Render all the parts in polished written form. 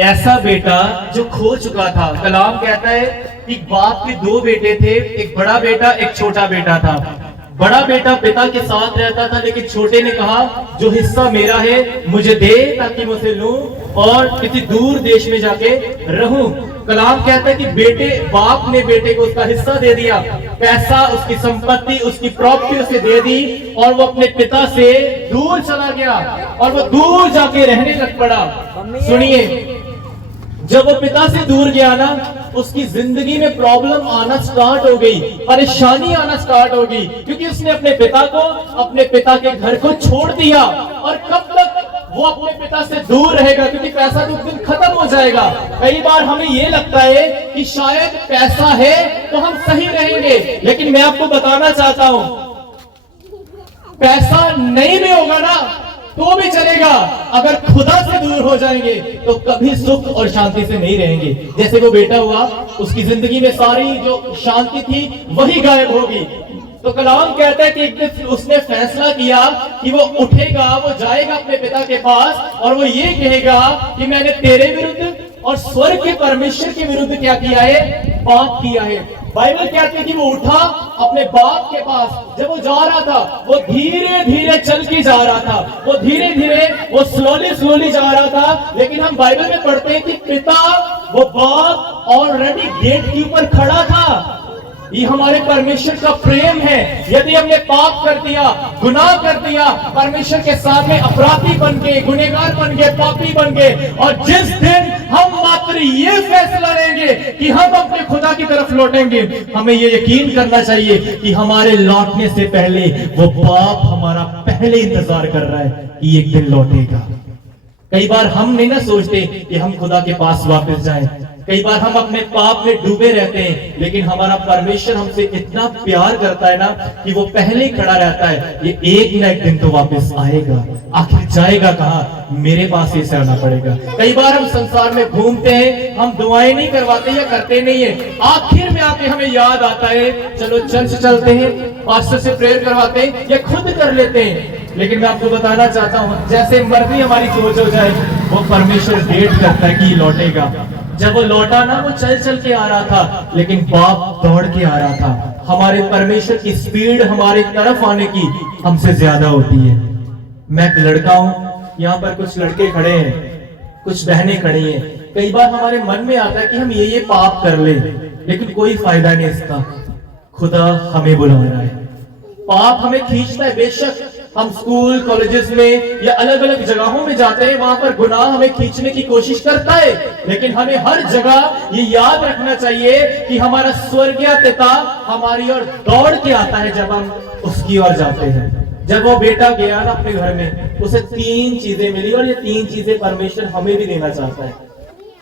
ऐसा बेटा जो खो चुका था। कलाम कहता है कि बाप के दो बेटे थे, एक बड़ा बेटा एक छोटा बेटा था। बड़ा बेटा पिता के साथ रहता था, लेकिन छोटे ने कहा जो हिस्सा मेरा है मुझे दे ताकि मैं उसे लूं और किसी दूर देश में जाके रहूं। कलाम कहता है कि बाप ने बेटे को उसका हिस्सा दे दिया, पैसा, उसकी संपत्ति, उसकी प्रॉपर्टी उसे दे दी और वो अपने पिता से दूर चला गया और वो दूर जाके रहने लग पड़ा। सुनिए, जब वो पिता से दूर गया ना, उसकी जिंदगी में प्रॉब्लम आना स्टार्ट हो गई, परेशानी आना स्टार्ट हो गई, क्योंकि उसने अपने पिता के घर को छोड़ दिया। और कब तक वो अपने पिता से दूर रहेगा, क्योंकि पैसा तो दिन खत्म हो जाएगा। कई बार हमें ये लगता है कि शायद पैसा है तो हम सही रहेंगे, लेकिन मैं आपको बताना चाहता हूं, पैसा नहीं भी होगा ना तो भी चलेगा, अगर खुदा से दूर हो जाएंगे तो कभी सुख और शांति से नहीं रहेंगे। जैसे वो बेटा हुआ, उसकी जिंदगी में सारी जो शांति थी वही गायब होगी। तो कलाम कहता है कि एक दिन उसने फैसला किया कि वो उठेगा, वो जाएगा अपने पिता के पास और वो ये कहेगा कि मैंने तेरे विरुद्ध और स्वर्ग के परमेश्वर के विरुद्ध क्या किया है, पाप किया है। बाइबल कहती है कि वो उठा अपने बाप के पास। जब वो जा रहा था, वो धीरे धीरे चल के जा रहा था, वो धीरे धीरे, वो स्लोली जा रहा था। लेकिन हम बाइबल में पढ़ते हैं कि पिता, वो बाप ऑलरेडी गेट के ऊपर खड़ा था। ये हमारे परमेश्वर का प्रेम है। यदि हमने पाप कर दिया, गुनाह कर दिया, परमेश्वर के सामने अपराधी बन गए, गुनहगार बन गए, पापी बन गए, और जिस दिन हम मात्र ये फैसला लेंगे कि हम अपने खुदा की तरफ लौटेंगे, हमें ये यकीन करना चाहिए कि हमारे लौटने से पहले वो बाप हमारा पहले इंतजार कर रहा है कि एक दिन लौटेगा। कई बार हम नहीं ना सोचते कि हम खुदा के पास वापस जाएं। कई बार हम अपने पाप में डूबे रहते हैं, लेकिन हमारा परमेश्वर हमसे इतना प्यार करता है ना कि वो पहले ही खड़ा रहता है, ये एक ना एक दिन तो वापस आएगा। आखिर जाएगा कहाँ? मेरे पास ही से आना पड़ेगा। कई बार हम संसार में घूमते हैं, हम दुआएं नहीं करवाते या करते नहीं है, आखिर में आके हमें याद आता है चलो चर्च चलते हैं, पास्टर से प्रेयर करवाते हैं या खुद कर लेते हैं। लेकिन मैं आपको बताना चाहता हूं, जैसे मर्जी हमारी सोच हो जाए, वो परमेश्वर वेट करता है कि लौटेगा। जब वो लौटा ना, वो चल चल के आ रहा था, लेकिन बाप दौड़ के आ रहा था। हमारे परमेश्वर की स्पीड हमारे तरफ आने की हमसे ज्यादा होती है। मैं एक लड़का हूं, यहाँ पर कुछ लड़के खड़े हैं, कुछ बहनें खड़ी हैं। कई बार हमारे मन में आता है कि हम ये पाप कर ले, लेकिन कोई फायदा नहीं इसका। खुदा हमें बुला रहा है, पाप हमें खींचता है। बेशक हम स्कूल कॉलेजेस में या अलग अलग जगहों में जाते हैं, वहां पर गुनाह हमें खींचने की कोशिश करता है, लेकिन हमें हर जगह ये याद रखना चाहिए कि हमारा स्वर्गीय पिता हमारी ओर दौड़ के आता है जब हम उसकी ओर जाते हैं। जब वो बेटा गया ना अपने घर में, उसे 3 चीजें मिली, और ये 3 चीजें परमेश्वर हमें भी देना चाहता है,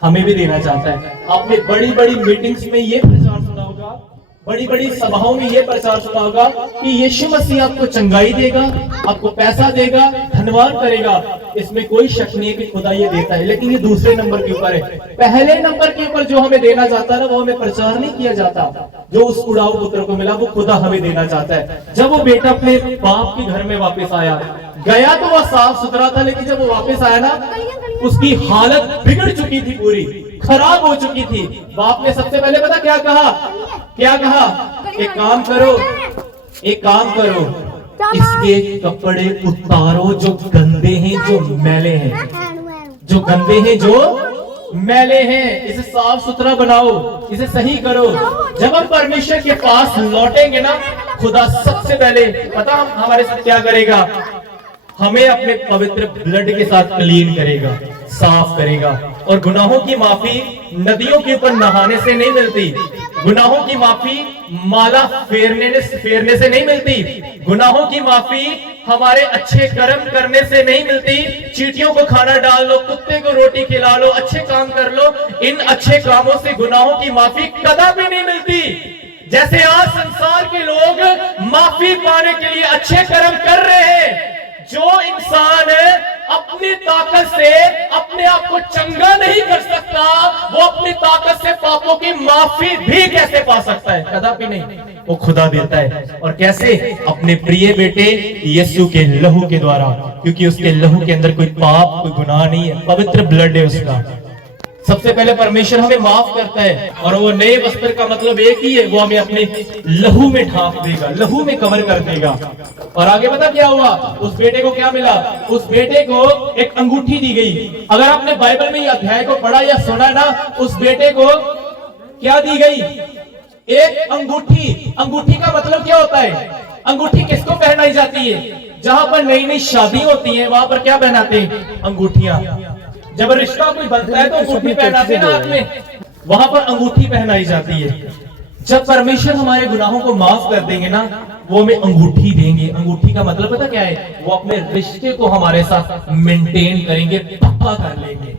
हमें भी देना चाहता है। आपने बड़ी बड़ी मीटिंग्स में ये प्रचार सुना होगा, बड़ी बड़ी सभाओं में ये प्रचार सुना होगा कि यीशु मसीह आपको चंगाई देगा, आपको पैसा देगा, धनवान करेगा। इसमें कोई शक नहीं है कि खुदा ये देता है, लेकिन ये दूसरे नंबर के ऊपर है। पहले नंबर के ऊपर जो हमें देना चाहता है ना, वो हमें प्रचार नहीं किया जाता। जो उस उड़ाऊ पुत्र को मिला, वो खुदा हमें देना चाहता है। जब वो बेटा अपने बाप के घर में वापस आया, गया तो वह साफ सुथरा था, लेकिन जब वो वापस आया ना, उसकी हालत बिगड़ चुकी थी, पूरी खराब हो चुकी थी। बाप ने सबसे पहले पता क्या कहा? एक काम करो, इसके कपड़े उतारो जो गंदे हैं, जो मैले हैं, जो मैले हैं, इसे साफ सुथरा बनाओ, इसे सही करो। जब हम परमेश्वर के पास लौटेंगे ना, खुदा सबसे पहले पता हमारे साथ क्या करेगा? हमें अपने पवित्र ब्लड के साथ क्लीन करेगा, साफ करेगा। और गुनाहों की माफी नदियों के ऊपर नहाने से नहीं मिलती, गुनाहों की माफी माला फेरने से नहीं मिलती, गुनाहों की माफी हमारे अच्छे कर्म करने से नहीं मिलती। चींटियों को खाना डाल लो, कुत्ते को रोटी खिला लो, अच्छे काम कर लो, इन अच्छे कामों से गुनाहों की माफी कदापि नहीं मिलती। जैसे आज संसार के लोग माफी पाने के लिए अच्छे कर्म कर रहे हैं, जो इंसान अपनी ताकत से अपने आप को चंगा नहीं कर सकता, वो अपनी ताकत से पापों की माफी भी कैसे पा सकता है? कदापि नहीं। वो खुदा देता है। और कैसे? अपने प्रिय बेटे यीशु के लहू के द्वारा, क्योंकि उसके लहू के अंदर कोई पाप, कोई गुनाह नहीं है, पवित्र ब्लड है उसका। सबसे पहले परमेश्वर हमें माफ करता है और वो नए वस्त्र का मतलब एक ही है, वो हमें अपने लहू में ढांप देगा, लहू में कवर कर देगा। और आगे पता क्या हुआ, उस बेटे को क्या मिला, उस बेटे को एक अंगूठी दी गई। अगर आपने बाइबल में ये अध्याय को पढ़ा या सुना ना, उस बेटे को क्या दी गई, एक अंगूठी। अंगूठी का मतलब क्या होता है, अंगूठी किसको पहनाई जाती है, जहां पर नई नई शादी होती है वहां पर क्या पहनाते हैं, अंगूठियां। जब रिश्ता कोई बनता है तो अंगूठी पहनाते हैं ना हाथ में, वहां पर अंगूठी पहनाई जाती है। जब परमेश्वर हमारे गुनाहों को माफ कर देंगे ना, वो हमें अंगूठी देंगे। अंगूठी का मतलब पता क्या है, वो अपने रिश्ते को हमारे साथ मेंटेन करेंगे, पक्का कर लेंगे,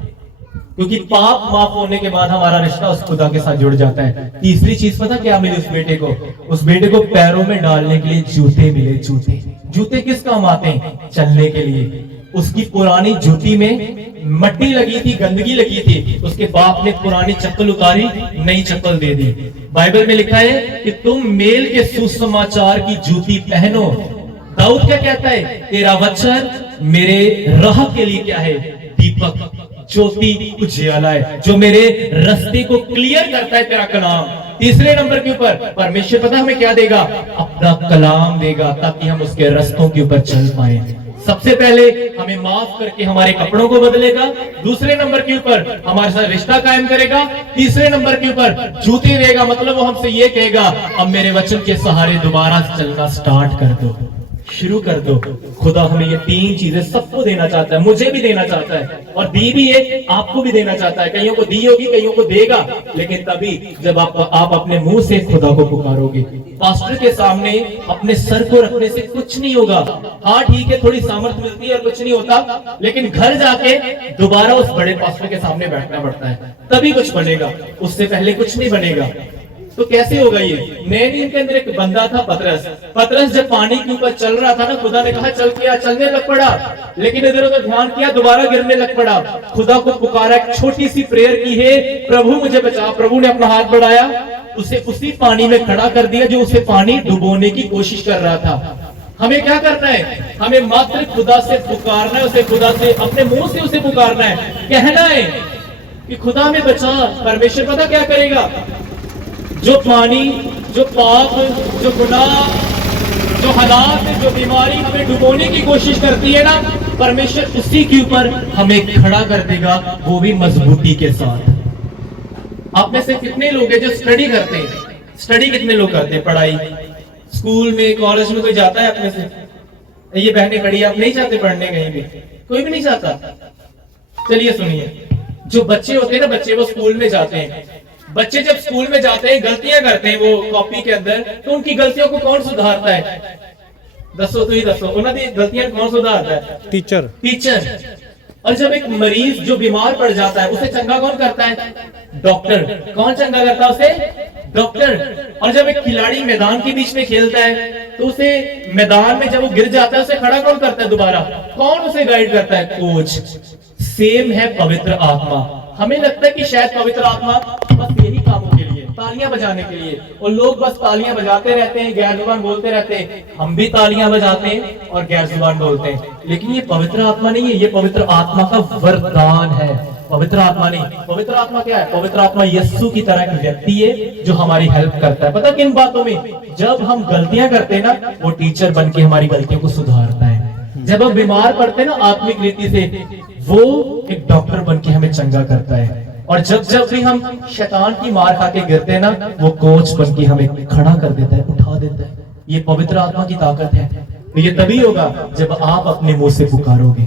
क्योंकि पाप माफ होने के बाद हमारा रिश्ता उस खुदा के साथ जुड़ जाता है। तीसरी चीज पता क्या मिली उस बेटे को, उस बेटे को पैरों में डालने के लिए जूते मिले। जूते, जूते किस काम आते हैं, चलने के लिए। उसकी पुरानी जूती में मट्टी लगी थी, गंदगी लगी थी, उसके बाप ने पुरानी चप्पल उतारी, नई चप्पल दे दी। बाइबल में लिखा है कि तुम मेल के सुसमाचार की जूती पहनो। दाऊद क्या कहता है, तेरा वचन मेरे राह के लिए क्या है, दीपक, ज्योति, उजियाला है, जो मेरे रास्ते को क्लियर करता है तेरा कलाम। तीसरे नंबर के ऊपर परमेश्वर पता हमें क्या देगा, अपना कलाम देगा, ताकि हम उसके रास्तों के ऊपर चल पाए। सबसे पहले हमें माफ करके हमारे कपड़ों को बदलेगा, दूसरे नंबर के ऊपर हमारे साथ रिश्ता कायम करेगा, तीसरे नंबर के ऊपर जूती देगा, मतलब वो हमसे ये कहेगा, अब मेरे वचन के सहारे दोबारा चलना स्टार्ट कर दो, शुरू कर दो। खुदा हमें ये तीन चीजें सबको देना चाहता है, मुझे भी देना चाहता है, और दी भी है, आपको भी देना चाहता है। कईयों को दी होगी, कईयों को देगा, लेकिन तभी जब आप अपने मुंह से खुदा को पुकारोगे। पास्टर के सामने अपने सर को रखने से कुछ नहीं होगा। हाँ ठीक है, थोड़ी सामर्थ्य मिलती है और कुछ नहीं होता, लेकिन घर जाके दोबारा उस बड़े पास्टर के सामने बैठना पड़ता है, तभी कुछ बनेगा, उससे पहले कुछ नहीं बनेगा। तो कैसे होगा ये, नए नियम के अंदर एक बंदा था पतरस। पतरस जब पानी के ऊपर चल रहा था ना, खुदा ने कहा चल किया, चलने लग पड़ा, लेकिन इधर उधर ध्यान किया, दोबारा गिरने लग पड़ा। खुदा को पुकारा, एक छोटी सी प्रेयर की है, प्रभु मुझे बचा। प्रभु ने अपना हाथ बढ़ाया, उसे उसी पानी में खड़ा कर दिया जो उसे पानी डुबोने की कोशिश कर रहा था। हमें क्या करना है, हमें मात्र खुदा से पुकारना है, उसे खुदा से अपने मुंह से उसे पुकारना है, कहना है कि खुदा में बचा। परमेश्वर पता क्या करेगा, जो पानी, जो पाप, जो गुनाह, जो हालात, जो बीमारी हमें डुबोने की कोशिश करती है ना, परमेश्वर उसी के ऊपर हमें खड़ा कर देगा, वो भी मजबूती के साथ। आप में से कितने लोग हैं जो स्टडी करते हैं, स्टडी कितने लोग करते हैं, पढ़ाई, स्कूल में, कॉलेज में कोई जाता है अपने से? ये बहनें खड़ी, आप नहीं चाहते पढ़ने कहीं भी, कोई भी नहीं चाहता। चलिए सुनिए, जो बच्चे होते हैं ना, बच्चे वो स्कूल में जाते हैं, बच्चे जब स्कूल में जाते हैं गलतियां करते हैं वो कॉपी के अंदर, तो उनकी गलतियों को कौन सुधारता है, दसो तो ही दसो, उन्होंने गलतियां कौन सुधारता है, टीचर, टीचर। और जब एक मरीज जो बीमार पड़ जाता है उसे चंगा कौन करता है, डॉक्टर। कौन चंगा करता है उसे, डॉक्टर। और जब एक खिलाड़ी मैदान के बीच में खेलता है तो उसे मैदान में जब वो गिर जाता है उसे खड़ा कौन करता है दोबारा, कौन उसे गाइड करता है, कोच। सेम है पवित्र आत्मा। हमें लगता है कि शायद पवित्र आत्मा बस यही कामों के लिए, तालियां बजाने के लिए, और लोग बस तालियां बजाते रहते हैं, गैर जुबान बोलते रहते हैं। हम भी तालियां बजाते हैं और गैर जुबान बोलते हैं, लेकिन ये पवित्र आत्मा नहीं है, ये पवित्र आत्मा का वरदान है। पवित्र आत्मा नहीं, पवित्र आत्मा क्या है, पवित्र आत्मा यीशु की तरह एक व्यक्ति है जो हमारी हेल्प करता है। पता किन बातों में, जब हम गलतियां करते हैं ना, वो टीचर बन के हमारी गलतियों को सुधारता है। जब हम बीमार पड़ते हैं ना आत्मिक रीति से, वो एक डॉक्टर बन के हमें चंगा करता है। और जब जब भी हम शैतान की मार खा के गिरते हैं ना, वो कोच बन के हमें खड़ा कर देता है, उठा देता है। ये पवित्र आत्मा की ताकत है। तो ये तभी होगा जब आप अपने मुंह से पुकारोगे।